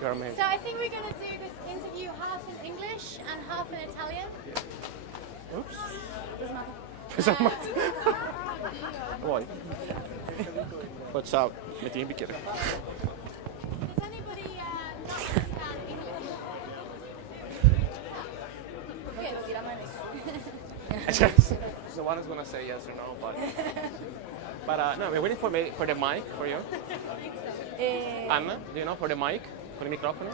You're amazing. So I think we're going to do this interview half in English and half in Italian. Oops. Doesn't matter. Vuoi? Ciao, metti il bicchiere. Does anybody not understand English? Okay, lo dirà mai nessuno. No one is gonna say yes or no, but no, we're waiting for the mic for you. Anna, do you know for the mic? Con i microfoni?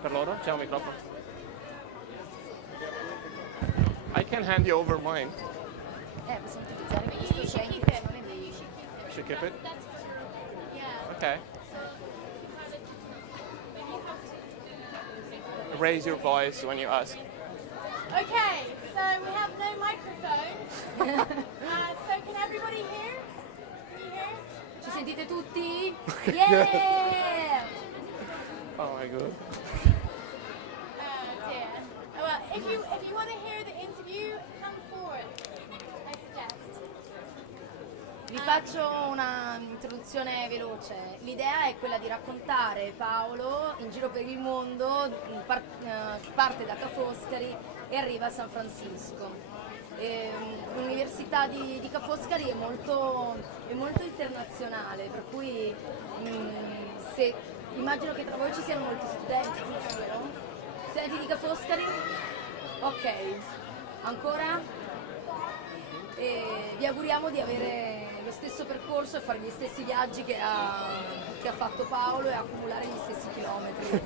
Per loro? C'è un microfono? I can hand you over mine. Possiamo utilizzare questo You should segno. keep it. Should keep it? Yeah. Okay. Raise your voice when you ask. Okay, so we have no microphone. So can everybody hear? Can you hear? Ci sentite tutti? Yeah! Oh my god. Dear. Well, if you want to hear the interview, come forward. I suggest. Vi faccio una introduzione veloce. L'idea è quella di raccontare Paolo in giro per il mondo, parte da Ca' Foscari e arriva a San Francisco. L'università di Ca' Foscari è molto internazionale, per cui immagino che tra voi ci siano molti studenti, giusto? Vero? Studenti di Ca' Foscari? Ok, ancora? E vi auguriamo di avere lo stesso percorso e fare gli stessi viaggi che ha fatto Paolo e accumulare gli stessi chilometri.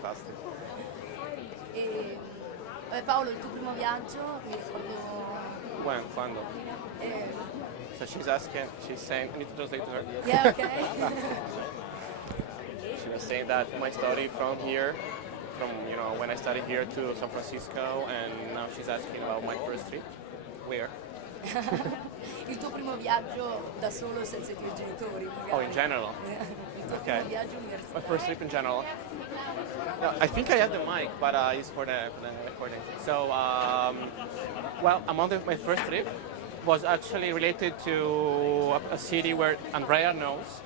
Fantastico. Paolo, il tuo primo viaggio, mi ricordo... Quando? So she's saying, I need to translate to her. Yeah, okay. She was saying that my story from here, from when I started here to San Francisco, and now she's asking about my first trip. Where? Il tuo primo viaggio da solo senza i tuoi genitori, magari. Oh, in general. Il tuo Okay. primo viaggio My universitario. first trip in general. No, I think I have the mic, but it's for the recording. So, well, my first trip was actually related to a city where Andrea knows.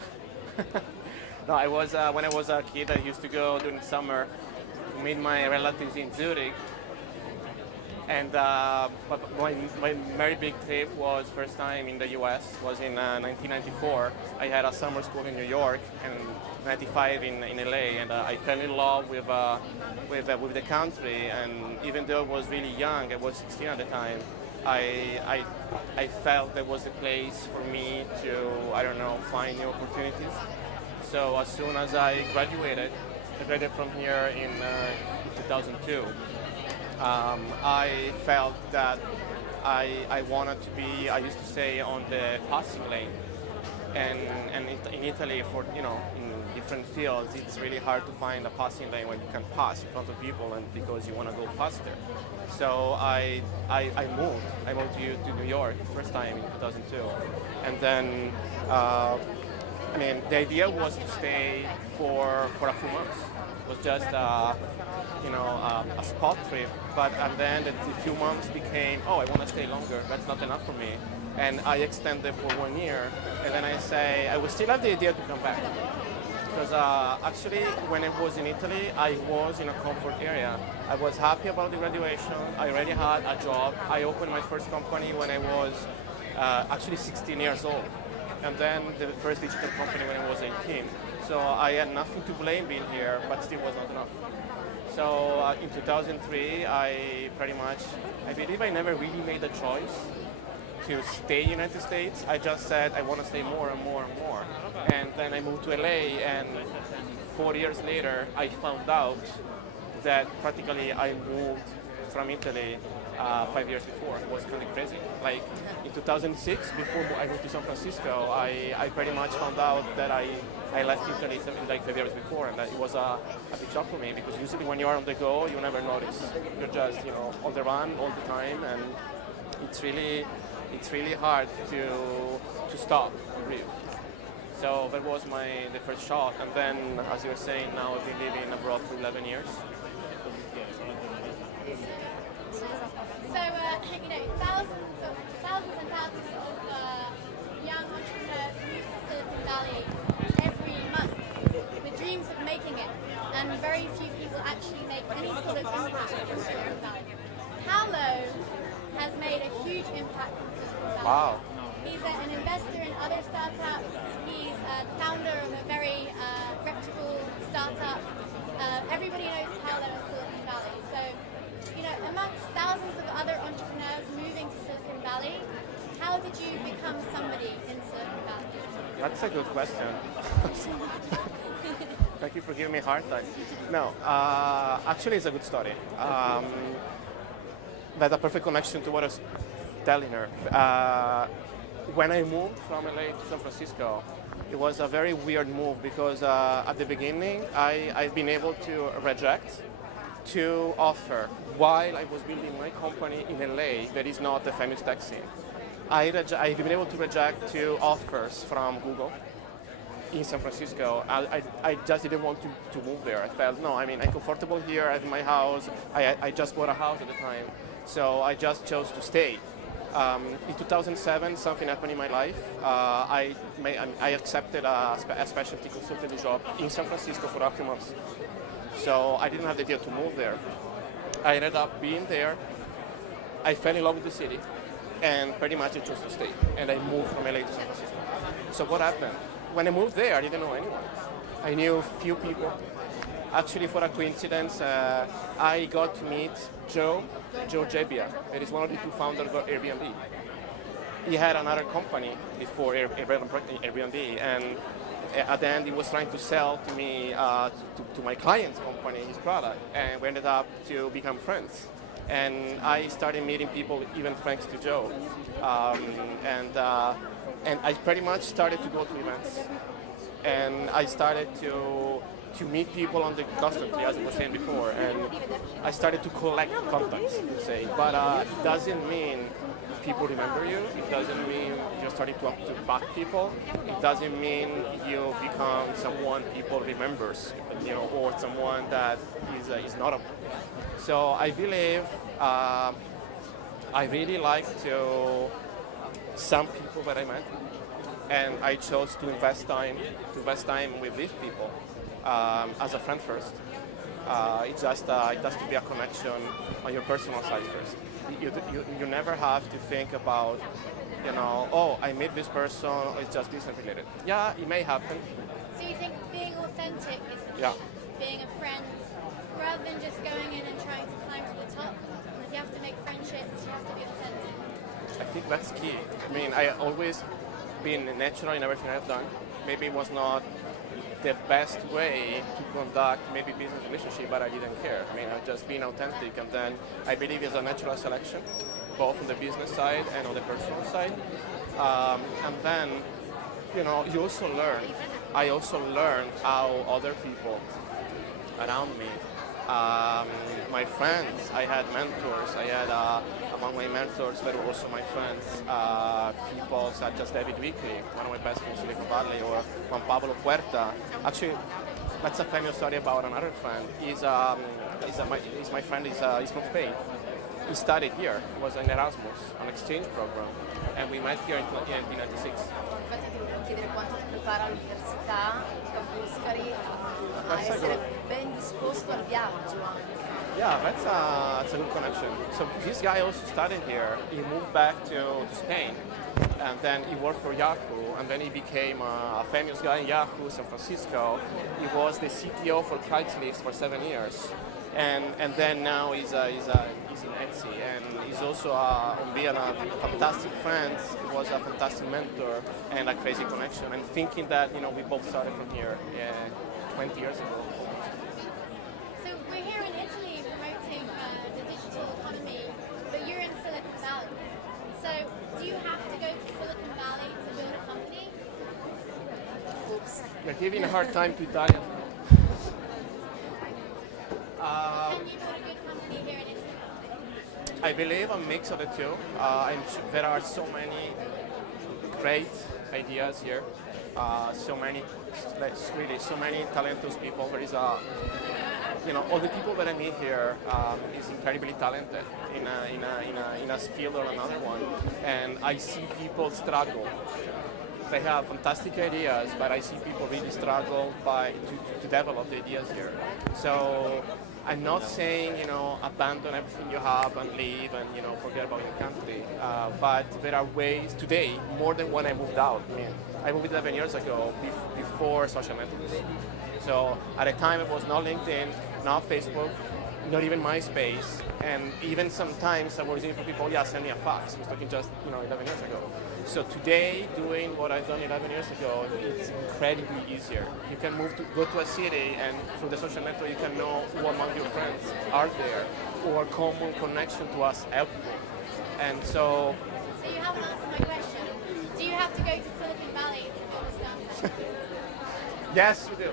No, I was when I was a kid. I used to go during summer to meet my relatives in Zurich. And but my very big trip was first time in the U.S. was in 1994. I had a summer school in New York and 95 in LA, and I fell in love with the country. And even though I was really young, I was 16 at the time. I felt there was a place for me to find new opportunities. So as soon as I graduated from here in 2002. I felt that I wanted to be, I used to say, on the passing lane. And in Italy, in different fields, it's really hard to find a passing lane when you can pass in front of people and because you want to go faster. So I moved. I moved to New York first time in 2002. And then, the idea was to stay for a few months. It was just a spot trip, and then the few months became, I want to stay longer, that's not enough for me. And I extended for 1 year, and then I would still have the idea to come back. Because actually, when I was in Italy, I was in a comfort area. I was happy about the graduation, I already had a job. I opened my first company when I was actually 16 years old. And then the first digital company when I was 18. So I had nothing to blame being here, but still was not enough. So in 2003, I believe I never really made a choice to stay in the United States. I just said I want to stay more and more and more. And then I moved to LA, and 4 years later, I found out that practically I moved from Italy 5 years before. It was kind of crazy. Like in 2006, before I moved to San Francisco, I pretty much found out that I left Italy something like 5 years before, and that it was a big shock for me because usually when you are on the go, you never notice. You're just on the run all the time, and it's really hard to stop and breathe. So that was the first shock, and then as you were saying, now I've been living abroad for 11 years. So, thousands and thousands of young entrepreneurs move to Silicon Valley every month with dreams of making it. and very few people actually make any sort of impact in Silicon Valley. Paolo has made a huge impact in Silicon Valley. Wow. He's an investor in other startups. He's a founder of a very reputable startup. Everybody knows Paolo in Silicon Valley. So, amongst thousands of other entrepreneurs moving to Silicon Valley, how did you become somebody in Silicon Valley? That's a good question. Thank you for giving me a hard time. No, actually it's a good story. That's a perfect connection to what I was telling her. When I moved from LA to San Francisco, it was a very weird move because at the beginning I've been able to reject 2 offers while I was building my company in LA that is not a famous tech scene. I've been able to reject 2 offers from Google in San Francisco. I just didn't want to move there. I felt, no, I'm comfortable here, I have my house. I just bought a house at the time, so I just chose to stay. In 2007, something happened in my life. I accepted a specialty consulting job in San Francisco for a few months. So I didn't have the idea to move there. I ended up being there. I fell in love with the city, and pretty much I chose to stay. And I moved from LA to San Francisco. So what happened? When I moved there, I didn't know anyone. I knew few people. Actually, for a coincidence, I got to meet Joe Gebbia. It is one of the 2 founders of Airbnb. He had another company before Airbnb, and at the end he was trying to sell to me, to my client's company, his product, and we ended up to become friends. And I started meeting people even thanks to Joe. And I pretty much started to go to events. And I started to meet people constantly, as I was saying before, and I started to collect contacts, you say. But it doesn't mean people remember you. It doesn't mean you're starting to back people. It doesn't mean you become someone people remembers, or someone that is notable. So I believe I really like some people that I met, and I chose to invest time with these people. As a friend first. It has to be a connection on your personal side first. You never have to think about, oh, I met this person, it's just business related. Yeah, it may happen. So you think being authentic is the key? Yeah. Being a friend, rather than just going in and trying to climb to the top. If you have to make friendships, you have to be authentic. I think that's key. I always been natural in everything I've done. Maybe it was not the best way to conduct maybe business relationship, but I didn't care. I've just been authentic, and then I believe it's a natural selection, both on the business side and on the personal side. And then, you also learn. I also learned how other people around me, my friends, I had mentors. I had among my mentors that were also my friends, people such as David Wickley, one of my best friends in Silicon Valley, or Juan Pablo Puerta. Actually, that's a famous story about another friend. My friend is from Spain. He studied here. He was in Erasmus, an exchange program, and we met here in 1996. Infatti ti volevo chiedere quanto ti prepara all'università, Ca' Foscari, a essere ben disposto al viaggio anche. Yeah, that's a good connection. So this guy also studied here. He moved back to Spain, and then he worked for Yahoo, and then he became a famous guy in Yahoo, San Francisco. He was the CTO for Craigslist for 7 years, and then now he's in Etsy, and he's also being a fantastic friend. He was a fantastic mentor and a crazy connection. And thinking that we both started from here 20 years ago. So we're here in Italy promoting the digital economy, but you're in Silicon Valley. So do you have to go to Silicon Valley to build a company? Oops. You're giving a hard time to Italians. Can you build a good company here in Italy? I believe a mix of the two. There are so many great ideas here. So many talented people. There is all the people that I meet here is incredibly talented in a field or another one, and I see people struggle they have fantastic ideas, but I see people really struggle to develop the ideas here. So I'm not saying, abandon everything you have and leave and, forget about your country. But there are ways today, more than when I moved out. I mean, I moved 11 years ago before social networks. So at the time it was not LinkedIn, not Facebook, not even MySpace, and even sometimes I was even for people, send me a fax. I was talking just 11 years ago. So today, doing what I've done 11 years ago, it's incredibly easier. You can go to a city, and through the social network, you can know who among your friends are there, or common connection to us helpful. And so. So you haven't answered my question. Do you have to go to Silicon Valley to build a startup? Yes, you do.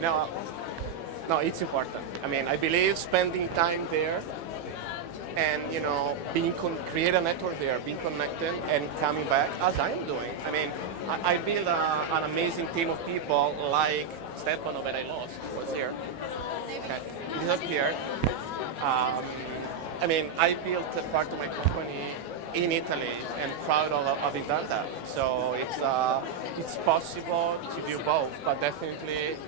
No, it's important. I mean, I believe spending time there and, create a network there, being connected and coming back, as I'm doing. I mean, I build an amazing team of people like Stefano that I lost, was here. Okay. He's up here. I built a part of my company in Italy and proud of having done that. So it's possible to do both, but definitely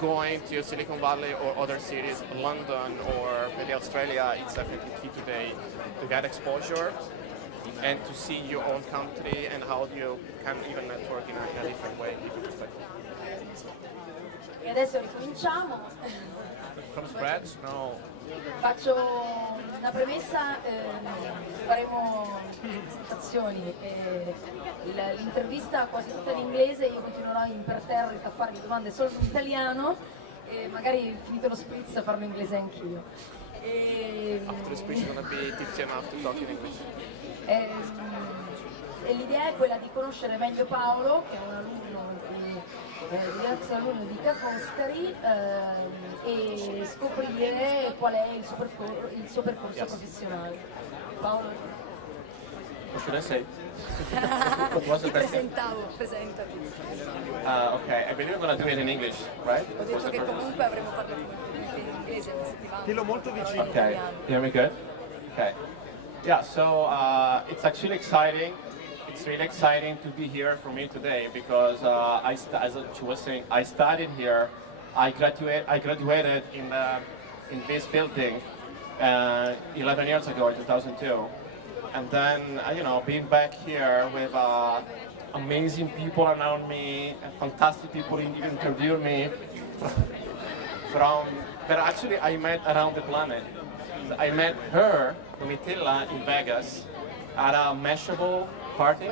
going to Silicon Valley or other cities, London or maybe Australia, it's definitely key today to get exposure and to see your own country and how you can even network in a different way, different perspective. E adesso ricominciamo. From scratch? No. Faccio una premessa, faremo presentazioni, l'intervista quasi tutta in inglese, io continuerò imperterrita a farvi domande solo in italiano e magari finito lo spritz a farlo in inglese anch'io. After the speech you're gonna be tipsy enough to talk in English. E l'idea è quella di conoscere meglio Paolo, che è un alunno ex alunno di Ca' Foscari, e scoprire qual è il suo percorso professionale. Paolo? What should I say? What was the best thing? Presentati. Okay, I believe we're going to do it in English, right? Ho detto che comunque avremo parlato in inglese questa settimana. Dillo molto vicino. Okay, you hear me good? Okay. Yeah, so it's actually exciting. It's really exciting to be here for me today because as she was saying, I studied here. I graduated in this building 11 years ago in 2002, and then being back here with amazing people around me and fantastic people even interviewed me that actually I met around the planet. I met her, Domitilla, in Vegas at a Mashable party,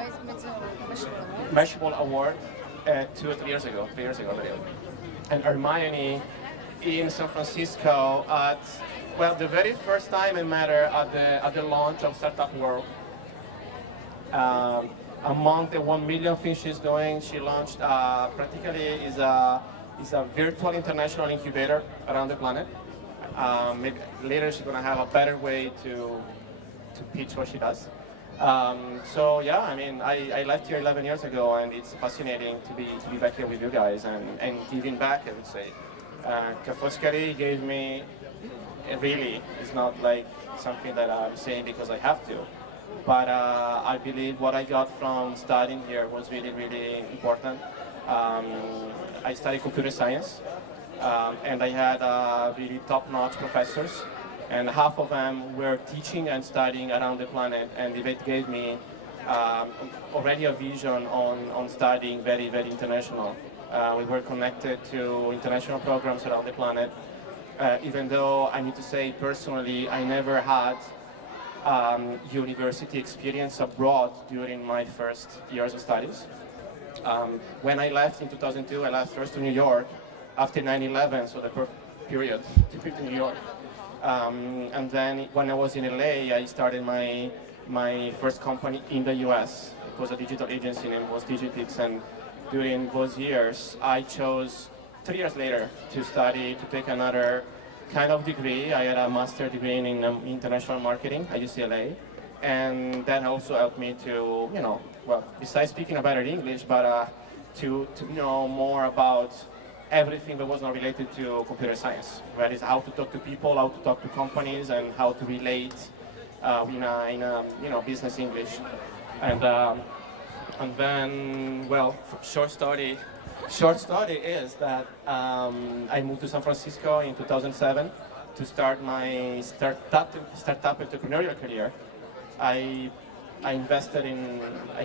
Mashable Award 2 or 3 years ago, 3 years ago already. And Hermione in San Francisco at, the very first time I met her at the launch of Startup World. Among the 1 million things she's doing, she launched practically is a virtual international incubator around the planet. Maybe later she's gonna have a better way to pitch what she does. I left here 11 years ago, and it's fascinating to be back here with you guys and giving back, I would say. Ca' Foscari gave me, really, it's not like something that I'm saying because I have to, but I believe what I got from studying here was really, really important. I studied computer science, and I had really top-notch professors. And half of them were teaching and studying around the planet, and it gave me already a vision on studying very, very international. We were connected to international programs around the planet, even though I need to say personally, I never had university experience abroad during my first years of studies. When I left in 2002, I left first to New York after 9/11, so the period to go to New York. And then when I was in LA, I started my first company in the US. It was a digital agency named was Digitix, and during those years, I chose 3 years later to take another kind of degree. I had a master's degree in international marketing at UCLA, and that also helped me to, besides speaking a better English, but to know more about everything that was not related to computer science. That is how to talk to people, how to talk to companies, and how to relate in a business English. And And then, well, short story is that I moved to San Francisco in 2007 to start my startup entrepreneurial career. I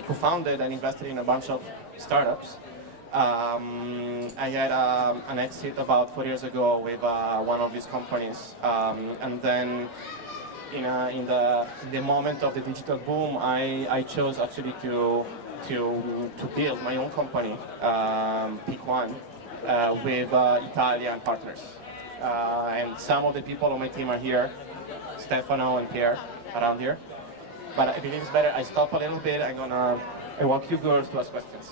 co-founded and invested in a bunch of startups. I had an exit about 4 years ago with one of these companies, and then in the moment of the digital boom, I chose actually to build my own company, Pick One, with Italian partners. And some of the people on my team are here, Stefano and Pierre, around here. But I believe it's better I stop a little bit. I want you girls to ask questions.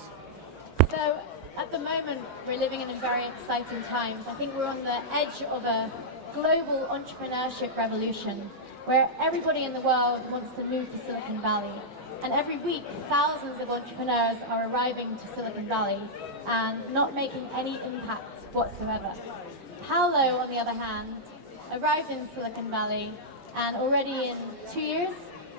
So at the moment, we're living in very exciting times. I think we're on the edge of a global entrepreneurship revolution where everybody in the world wants to move to Silicon Valley. And every week, thousands of entrepreneurs are arriving to Silicon Valley and not making any impact whatsoever. Paolo, on the other hand, arrived in Silicon Valley and already in 2 years,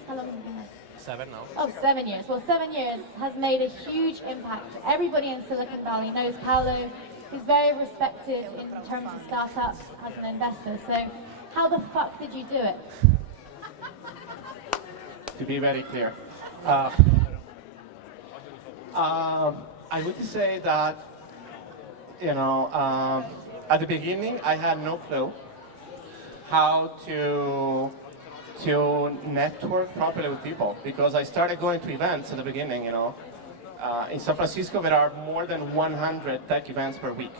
how long have you been there? 7 now. Oh, 7 years. Well, 7 years has made a huge impact. Everybody in Silicon Valley knows Paolo. He's very respected in terms of startups as an investor. So how the fuck did you do it? To be very clear, I would say that, at the beginning I had no clue how to network properly with people, because I started going to events at the beginning. In San Francisco there are more than 100 tech events per week,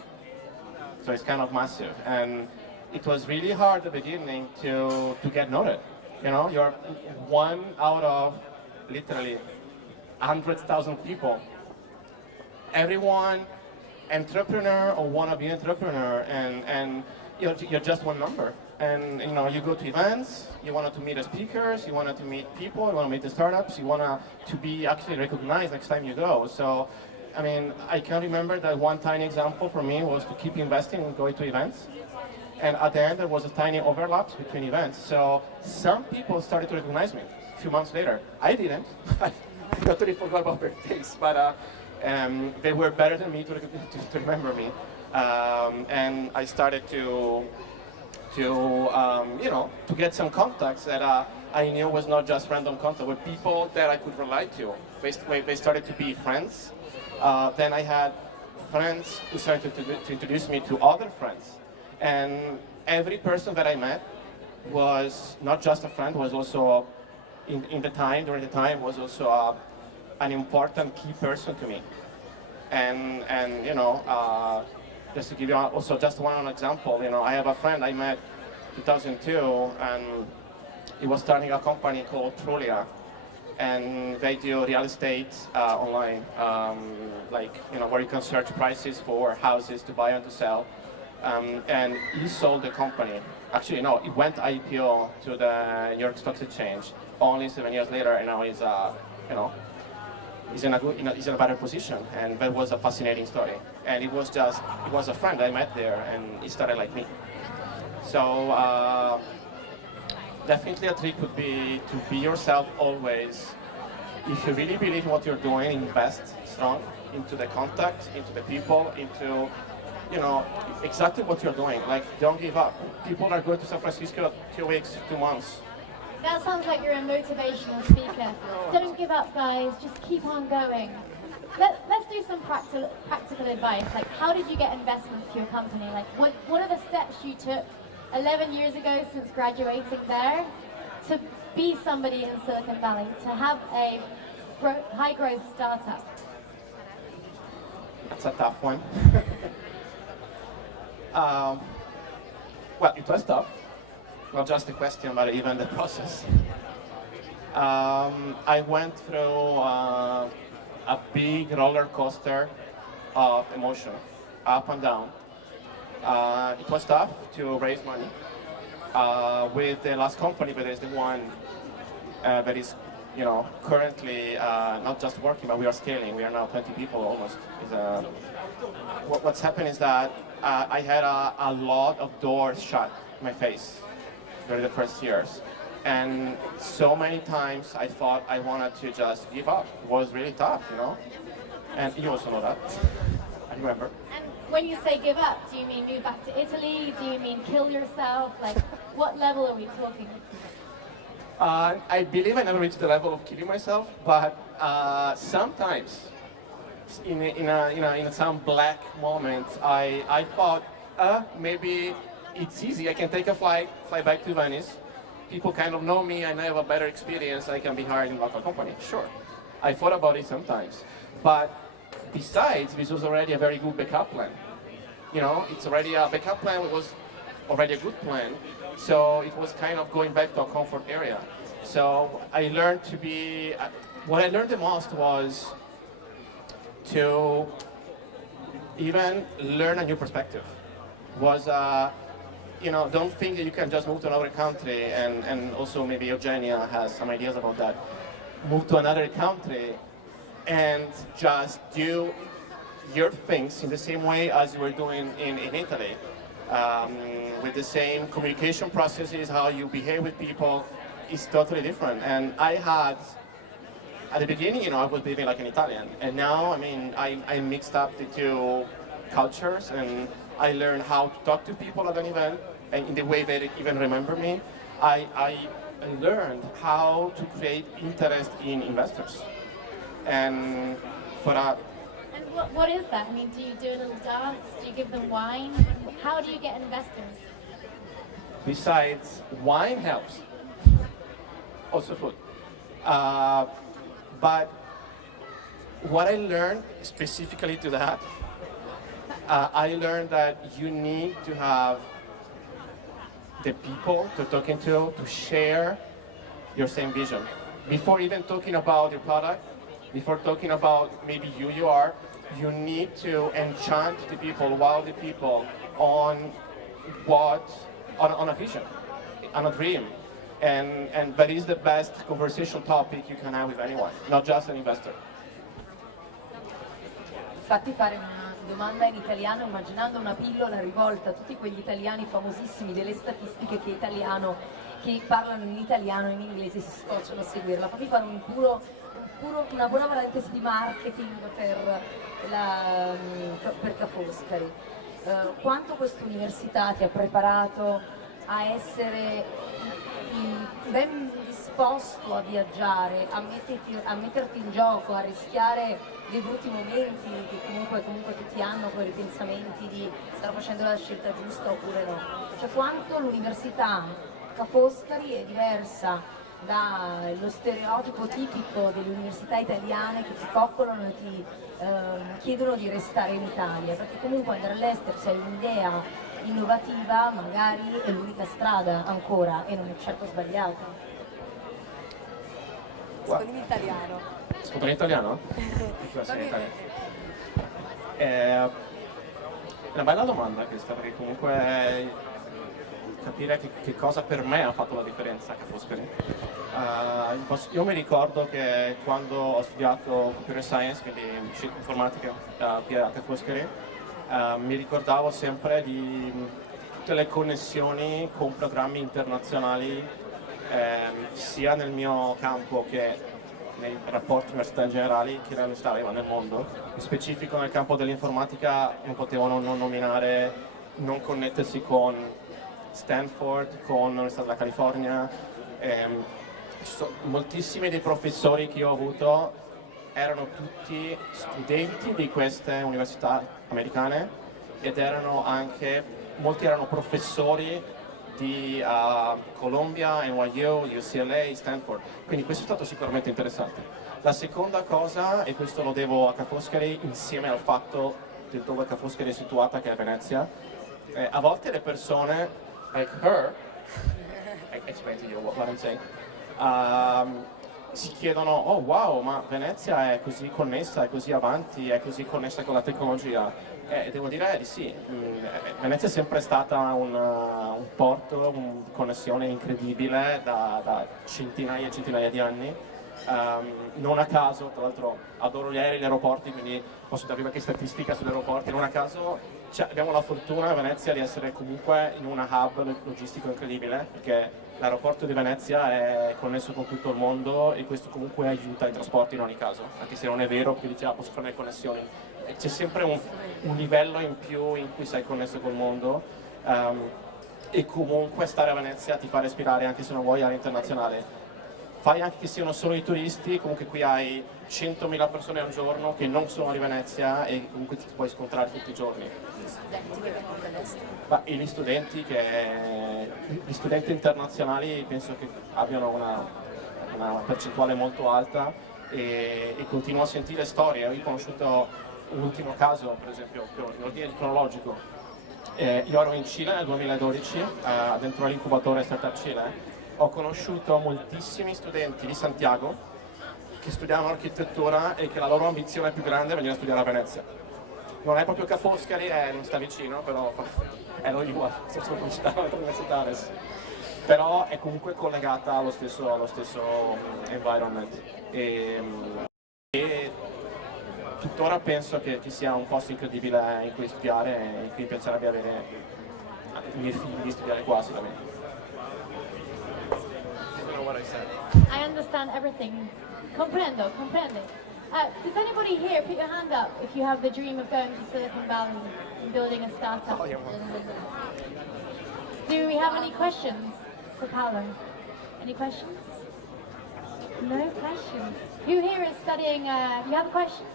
so it's kind of massive, and it was really hard at the beginning to get noted. You're one out of literally 100,000 people. Everyone entrepreneur or wannabe entrepreneur, and you're just one number. And you go to events, you wanted to meet the speakers, you wanted to meet people, you want to meet the startups, you want to be actually recognized next time you go. So, I can remember that one tiny example for me was to keep investing and going to events. And at the end, there was a tiny overlap between events. So some people started to recognize me a few months later. I didn't. I totally forgot about their face, but they were better than me to remember me. And I started to get some contacts that I knew was not just random contact, but people that I could relate to. They started to be friends. Then I had friends who started to introduce me to other friends. And every person that I met was not just a friend, was also, during the time, was also an important key person to me. And just to give you also just one example, I have a friend I met in 2002, and he was starting a company called Trulia, and they do real estate online, where you can search prices for houses to buy and to sell. And he sold the company. Actually, no, it went IPO to the New York Stock Exchange only 7 years later, and now he's he's in a better position. And that was a fascinating story. And it was a friend I met there, and he started like me. So definitely a trick would be to be yourself always. If you really believe in what you're doing, invest strong into the contact, into the people, into exactly what you're doing. Like, don't give up. People are going to San Francisco 2 weeks, 2 months. That sounds like you're a motivational speaker. Don't give up, guys. Just keep on going. Let's do some practical advice. Like, how did you get investment for your company? Like, what are the steps you took 11 years ago since graduating there to be somebody in Silicon Valley, to have a high growth startup? That's a tough one. Well, it was tough. Not just the question, but even the process. I went through a big roller coaster of emotion, up and down. It was tough to raise money. With the last company, but there's the one that is, currently not just working, but we are scaling. We are now 20 people almost. What's happened is that I had a lot of doors shut in my face during the first years. And so many times I thought I wanted to just give up. It was really tough, you know? And you also know that. I remember. And when you say give up, do you mean move back to Italy? Do you mean kill yourself? Like, what level are we talking? I believe I never reached the level of killing myself, but sometimes, in some black moment, I thought maybe it's easy. I can take a fly back to Venice. People kind of know me, and I have a better experience. I can be hired in a local company. Sure, I thought about it sometimes, but besides, this was already a very good backup plan. You know, it's already a backup plan. It was already a good plan. So it was kind of going back to a comfort area. So I learned to be, what I learned the most was to even learn a new perspective. Was, don't think that you can just move to another country, and also maybe Eugenia has some ideas about that. Move to another country and just do your things in the same way as you were doing in Italy. With the same communication processes, how you behave with people is totally different. And I had, at the beginning, I was behaving like an Italian. And now, I mixed up the two cultures, and I learned how to talk to people at an event, and in the way they even remember me. I learned how to create interest in investors. And for a And what is that? I mean, do you do a little dance? Do you give them wine? How do you get investors? Besides, wine helps. Also food. But what I learned specifically to that, I learned that you need to have the people to talking to share your same vision. Before even talking about your product, before talking about maybe you are, you need to enchant the people, wow the people on a vision, on a dream. And that is the best conversation topic you can have with anyone, not just an investor. Fatti fare una domanda in italiano immaginando una pillola rivolta a tutti quegli italiani famosissimi delle statistiche che parlano in italiano e in inglese si scocciano a seguirla. Fammi fare una buona parentesi di marketing per Ca' Foscari. Quanto questa università ti ha preparato a essere ben disposto a viaggiare, a metterti in gioco, a rischiare dei brutti momenti che comunque tutti hanno, quei ripensamenti di starò facendo la scelta giusta oppure no. Cioè quanto l'università Ca' Foscari è diversa dallo stereotipo tipico delle università italiane che ti coccolano e ti chiedono di restare in Italia, perché comunque andare all'estero se hai un'idea innovativa magari è l'unica strada ancora e non è certo sbagliata. Rispondi in italiano. Rispondo in italiano? È una bella domanda questa, perché comunque capire che cosa per me ha fatto la differenza a Ca' Foscari. Io mi ricordo che quando ho studiato computer science, quindi informatica qui a Ca' Foscari, mi ricordavo sempre di tutte le connessioni con programmi internazionali, sia nel mio campo che nei rapporti università in generale, che l'università aveva nel mondo. In specifico nel campo dell'informatica non potevano non nominare, non connettersi con Stanford, con l'Università della California. Moltissimi dei professori che io ho avuto erano tutti studenti di queste università americane ed molti erano professori di Columbia, NYU, UCLA, Stanford, quindi questo è stato sicuramente interessante. La seconda cosa, e questo lo devo a Ca' Foscari insieme al fatto di dove Ca' Foscari è situata, che è Venezia, a volte le persone, like her, I explain to you what I'm saying, si chiedono, oh wow, ma Venezia è così connessa, è così avanti, è così connessa con la tecnologia. E devo dire di sì, Venezia è sempre stata un porto, una connessione incredibile da centinaia e centinaia di anni. Non a caso, tra l'altro adoro gli aerei e gli aeroporti, quindi posso darvi qualche statistica sugli aeroporti, non a caso abbiamo la fortuna a Venezia di essere comunque in una hub logistico incredibile, perché l'aeroporto di Venezia è connesso con tutto il mondo e questo comunque aiuta i trasporti in ogni caso, anche se non è vero perché dice posso fare le connessioni. E c'è sempre un livello in più in cui sei connesso col mondo e comunque stare a Venezia ti fa respirare anche se non vuoi aria internazionale. Fai anche che siano solo i turisti, comunque qui hai 100.000 persone al giorno che non sono di Venezia e comunque ti puoi scontrare tutti i giorni. Gli studenti che vengono dall'estero. E gli studenti internazionali penso che abbiano una percentuale molto alta e continuo a sentire storie. Io ho conosciuto un ultimo caso, per esempio, in ordine cronologico. Io ero in Cile nel 2012, dentro l'incubatore Startup Cile. Ho conosciuto moltissimi studenti di Santiago che studiavano architettura e che la loro ambizione più grande è venire a studiare a Venezia. Non è proprio Ca' Foscari, non sta vicino, però è lo UA, sono universitaris. Però è comunque collegata allo stesso environment. E tuttora penso che sia un posto incredibile in cui studiare e in cui mi piacerebbe avere i miei figli di studiare qua sicuramente. I understand everything. Comprendo, comprendo. Does anybody here put your hand up if you have the dream of going to Silicon Valley and building a startup? Oh, yeah. Do we have any questions for Paolo? Any questions? No questions. Who here is studying? You have a question?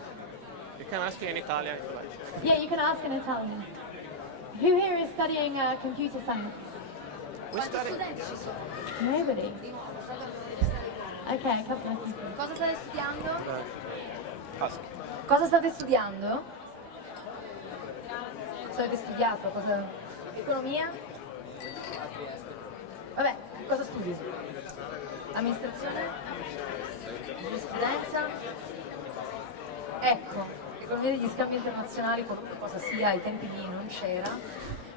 You can ask in Italian if you like. Yeah, you can ask in Italian. Who here is studying computer science? We study. Nobody. Okay, a couple of people. Cosa state studiando? Ask. Cosa state studiando? Cosa avete studiato? Economia? Vabbè, cosa studi? Amministrazione? Giurisprudenza? Ecco, economia degli scambi internazionali, qualunque cosa sia, ai tempi lì non c'era,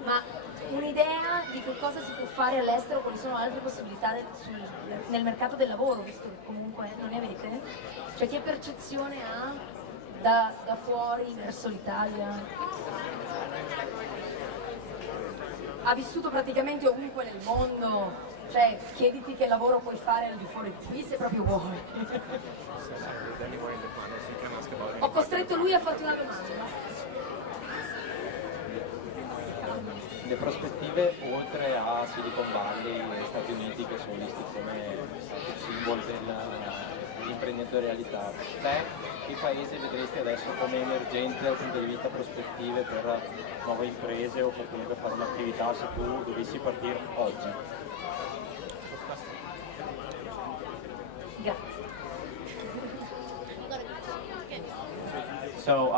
ma un'idea di che cosa si può fare all'estero, quali sono altre possibilità nel mercato del lavoro, visto che comunque non ne avete? Cioè che percezione ha da fuori verso l'Italia? Ha vissuto praticamente ovunque nel mondo, cioè chiediti che lavoro puoi fare al di fuori di qui se proprio vuoi. Ho costretto lui a farti una domanda. Le prospettive oltre a Silicon Valley e Stati Uniti, che sono visti come simbolo dell'imprenditorialità, te che paese vedresti adesso come emergente dal punto di vista prospettive per nuove imprese o per comunque fare un'attività se tu dovessi partire oggi? Grazie. So,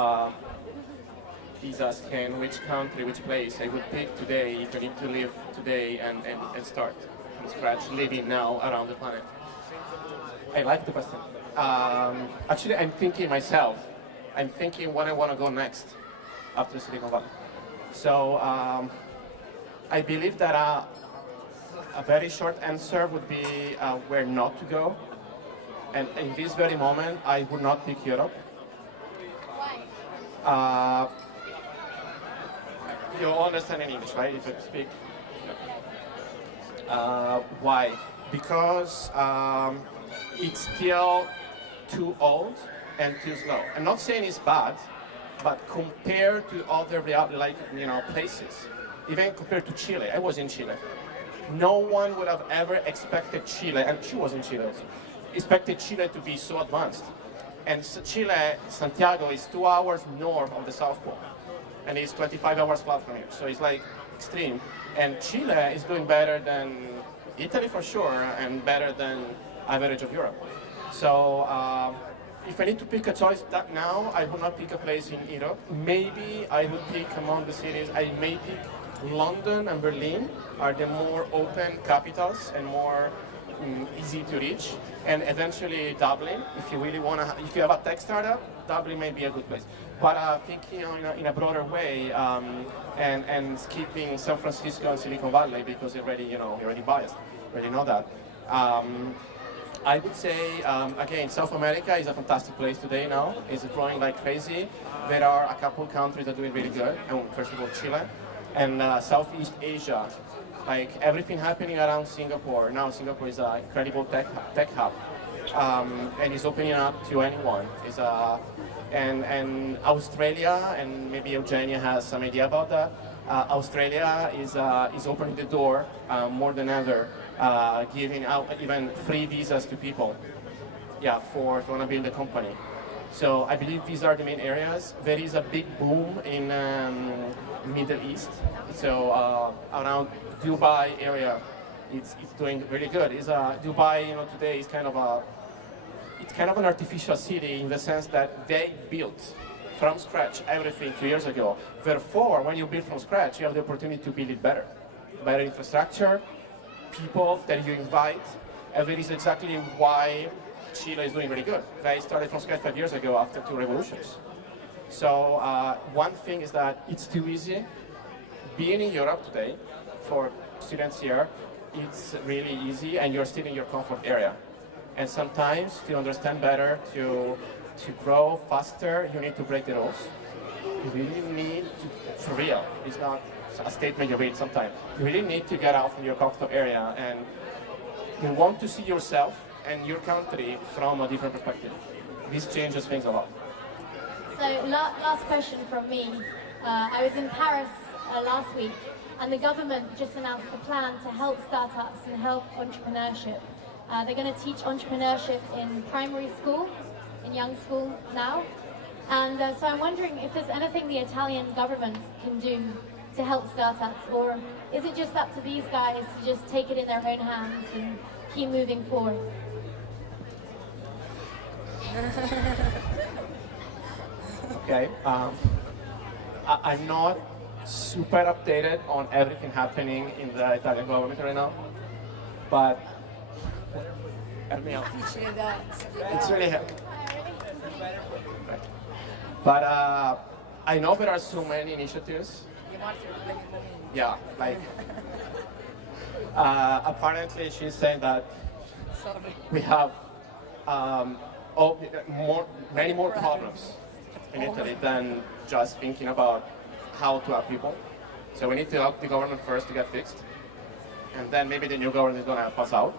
he's asking which country, which place I would pick today if I need to live today and start from scratch, living now around the planet. I like the question. Actually, I'm thinking myself. I'm thinking what I want to go next after Silicon Valley. So, I believe that a very short answer would be where not to go. And in this very moment, I would not pick Europe. Why? You all understand in English, right? If I speak. Why? Because it's still too old and too slow. I'm not saying it's bad, but compared to other places, even compared to Chile, I was in Chile. No one would have ever expected Chile, and she was in Chile also, expected Chile to be so advanced. And Chile, Santiago is 2 hours north of the South Pole. And it's 25 hours flight from here, so it's like extreme. And Chile is doing better than Italy for sure, and better than average of Europe. So if I need to pick a choice now, I would not pick a place in Europe. Maybe I would pick among the cities, I may pick London and Berlin are the more open capitals and more easy to reach, and eventually Dublin. If you really want to, if you have a tech startup, Dublin may be a good place. But thinking in a broader way, and skipping San Francisco and Silicon Valley because you're already biased, already know that. I would say again, South America is a fantastic place today now. It's growing like crazy. There are a couple countries that are doing really good. And first of all, Chile, and Southeast Asia Like everything happening around Singapore. Now Singapore is an incredible tech hub, and is opening up to anyone. And Australia, and maybe Eugenia has some idea about that. Australia is opening the door more than ever, giving out even free visas to people. Yeah, for if you want to build a company. So I believe these are the main areas. There is a big boom in Middle East. So around Dubai area, it's doing really good. Dubai, today is kind of an artificial city in the sense that they built from scratch everything 2 years ago. Therefore, when you build from scratch, you have the opportunity to build it better. Better infrastructure, people that you invite, and that is exactly why Chile is doing really good. They started from scratch 5 years ago after 2 revolutions. So one thing is that it's too easy. Being in Europe today, for students here, it's really easy and you're still in your comfort area. And sometimes to understand better, to grow faster, you need to break the rules. You really need to, for real, it's not a statement you read sometimes. You really need to get out from your comfort area and you want to see yourself and your country from a different perspective. This changes things a lot. So last question from me. I was in Paris last week, and the government just announced a plan to help startups and help entrepreneurship. They're going to teach entrepreneurship in primary school, in young school now. And so I'm wondering if there's anything the Italian government can do to help startups, or is it just up to these guys to just take it in their own hands and keep moving forward? Okay, I'm not super updated on everything happening in the Italian government right now, but help me out. It's really helpful. But I know there are so many initiatives. Yeah, like apparently she's saying that we have many more problems in Italy than just thinking about how to help people. So we need to help the government first to get fixed, and then maybe the new government is going to help us out.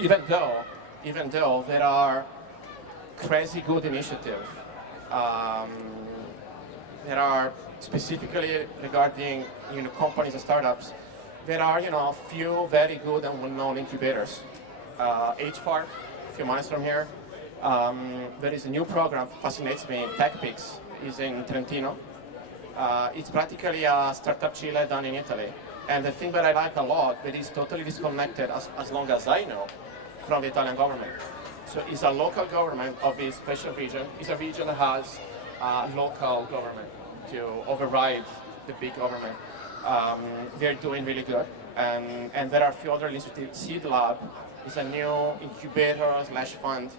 Even though there are crazy good initiatives, there are specifically regarding companies and startups. There are a few very good and well-known incubators. HFAR, a few miles from here. There is a new program, fascinates me, TechPix, is in Trentino. It's practically a startup Chile done in Italy. And the thing that I like a lot, that is totally disconnected, as long as I know, from the Italian government. So it's a local government of this special region. It's a region that has local government to override the big government. They're doing really good. And there are a few other initiatives. Seed Lab is a new incubator/fund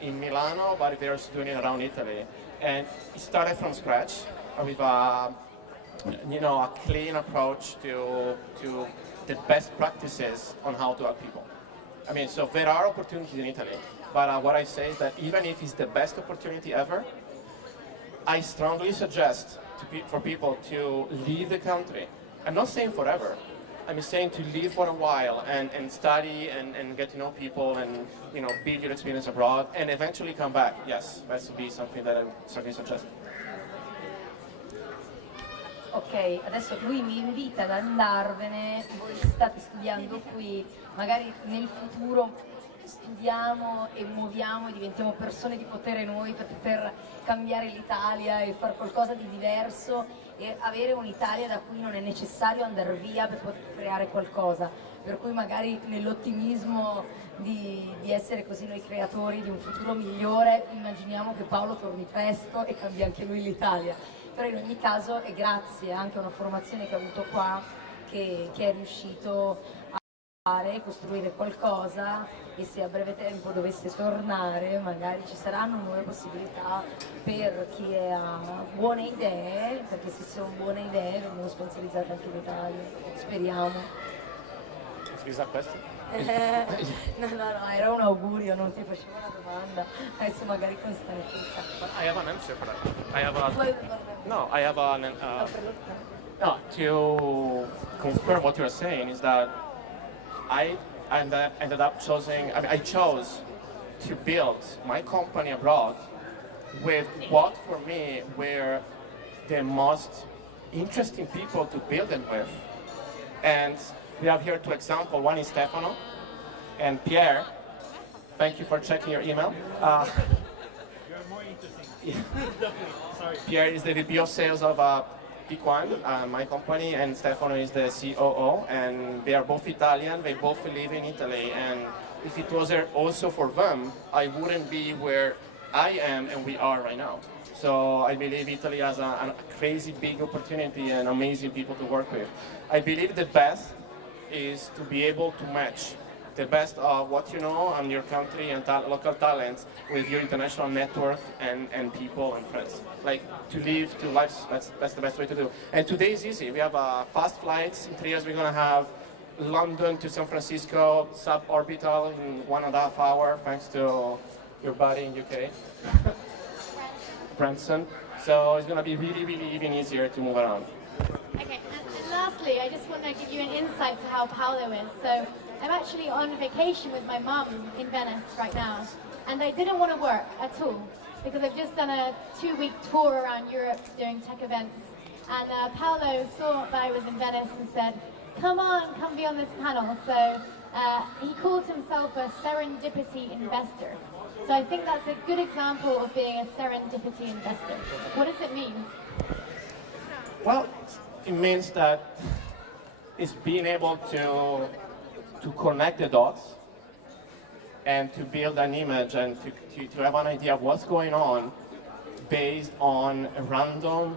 in Milano, but they're doing it around Italy. And it started from scratch with a clean approach to the best practices on how to help people. I mean, so there are opportunities in Italy, but what I say is that even if it's the best opportunity ever, I strongly suggest for people to leave the country. I'm not saying forever. I'm saying to live for a while and study and get to know people and build your experience abroad and eventually come back. Yes, that would be something that I would certainly suggest. Ok, adesso lui mi invita ad andarvene, voi state studiando qui, magari nel futuro studiamo e muoviamo e diventiamo persone di potere noi per poter cambiare l'Italia e fare qualcosa di diverso e avere un'Italia da cui non è necessario andare via per poter creare qualcosa. Per cui magari nell'ottimismo di essere così noi creatori di un futuro migliore, immaginiamo che Paolo torni presto e cambi anche lui l'Italia. Però in ogni caso è grazie anche a una formazione che ha avuto qua che è riuscito a costruire qualcosa, e se a breve tempo dovesse tornare magari ci saranno nuove possibilità per chi ha buone idee, perché se sono buone idee vengono sponsorizzate anche in Italia, speriamo. No, era un augurio, non ti facevo una domanda, adesso magari con stanchezza. I have an answer for that. I have a No, to confirm what you're saying is that ended up choosing. I mean, I chose to build my company abroad with what for me were the most interesting people to build it with. And we have here two examples. One is Stefano and Pierre. Thank you for checking your email. You're more interesting. Definitely. Sorry. Pierre is the VP of sales of P1, my company, and Stefano is the COO, and they are both Italian, they both live in Italy, and if it wasn't also for them, I wouldn't be where I am and we are right now. So I believe Italy has a crazy big opportunity and amazing people to work with. I believe the best is to be able to match the best of what you know on your country and local talents with your international network and people and friends. Like to live two lives, that's the best way to do. And today is easy. We have fast flights. In 3 years we're going to have London to San Francisco, suborbital in 1.5 hours, thanks to your buddy in UK, Branson. So it's going to be really, really even easier to move around. Okay, and lastly, I just want to give you an insight to how Paolo is. So I'm actually on vacation with my mum in Venice right now, and I didn't want to work at all because I've just done a 2-week tour around Europe doing tech events, and Paolo saw that I was in Venice and said, come on, come be on this panel. So he calls himself a serendipity investor. So I think that's a good example of being a serendipity investor. What does it mean? Well, it means that it's being able to connect the dots and to build an image and to have an idea of what's going on based on random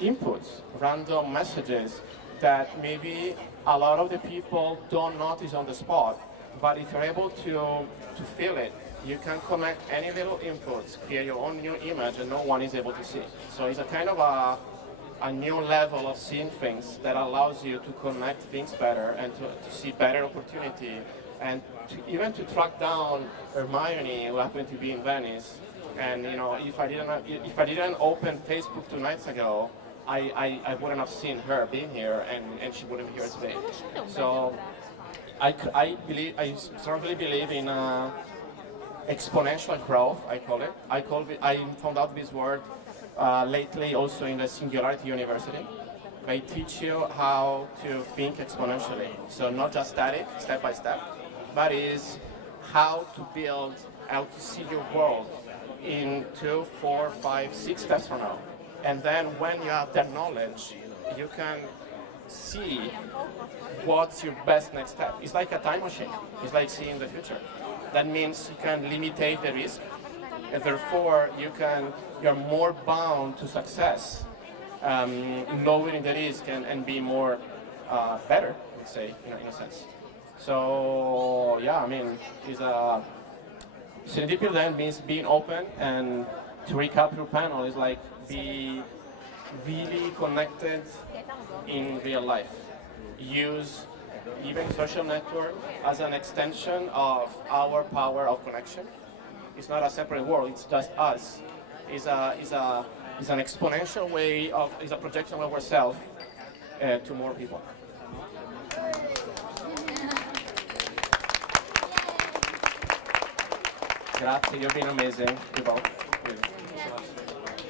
inputs, random messages that maybe a lot of the people don't notice on the spot, but if you're able to feel it, you can connect any little inputs, create your own new image and no one is able to see. So it's a kind of a new level of seeing things that allows you to connect things better and to see better opportunity and even to track down Hermione, who happened to be in Venice. And you know, if I didn't open Facebook 2 nights ago, I wouldn't have seen her being here and she wouldn't be here today. So I strongly believe in exponential growth, I call it. I found out this word lately also in the Singularity University. They teach you how to think exponentially. So not just static, step by step, but is how to build, how to see your world in 2, 4, 5, 6 steps from now. And then when you have that knowledge, you can see what's your best next step. It's like a time machine. It's like seeing the future. That means you can limitate the risk, and therefore you're more bound to success, lowering the risk and be more better, I would say, in a sense. So yeah, I mean, serendipity then means being open, and to recap your panel is like be really connected in real life. Use even social network as an extension of our power of connection. It's not a separate world, it's just us. It's an exponential way of, it's a projection of ourselves to more people. Grazie, you've been amazing, you both.